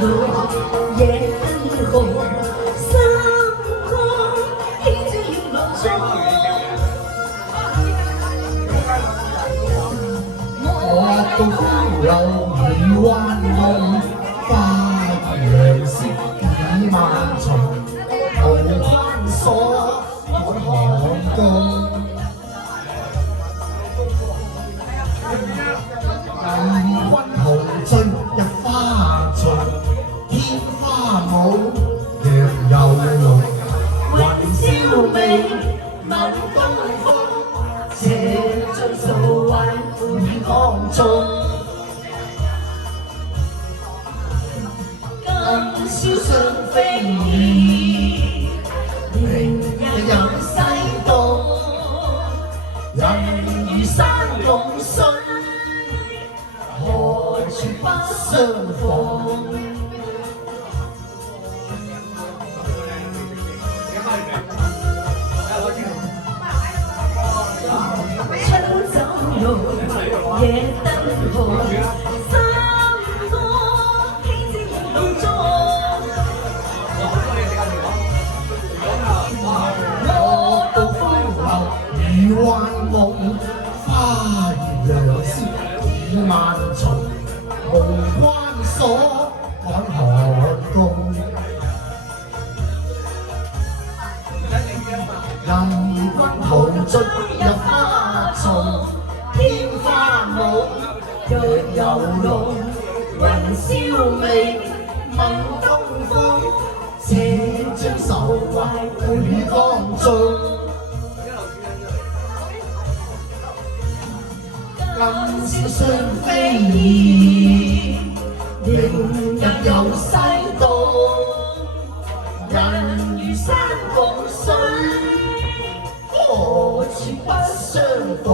路夜燈紅，三個牽着搖浪中。我到風流與彎夢，花樣色已萬重，無關鎖我寒冬。銀君豪醉入花叢，天花舞若有龍，雲朝眉問東風，斜將數位滿江中。今宵上飛燕，明日有西東，人如山共水，何處不相逢？春酒濃，夜燈紅，三個牽着搖浪中。我到風流與彎夢，花樣色已萬重，無關鎖趕寒冬。人君豪醉入花叢，天花舞若有龍，雲霄眉問東風，且將手懷滿江中。今宵上飛燕，明日有西東，人如山共水，何處不相逢？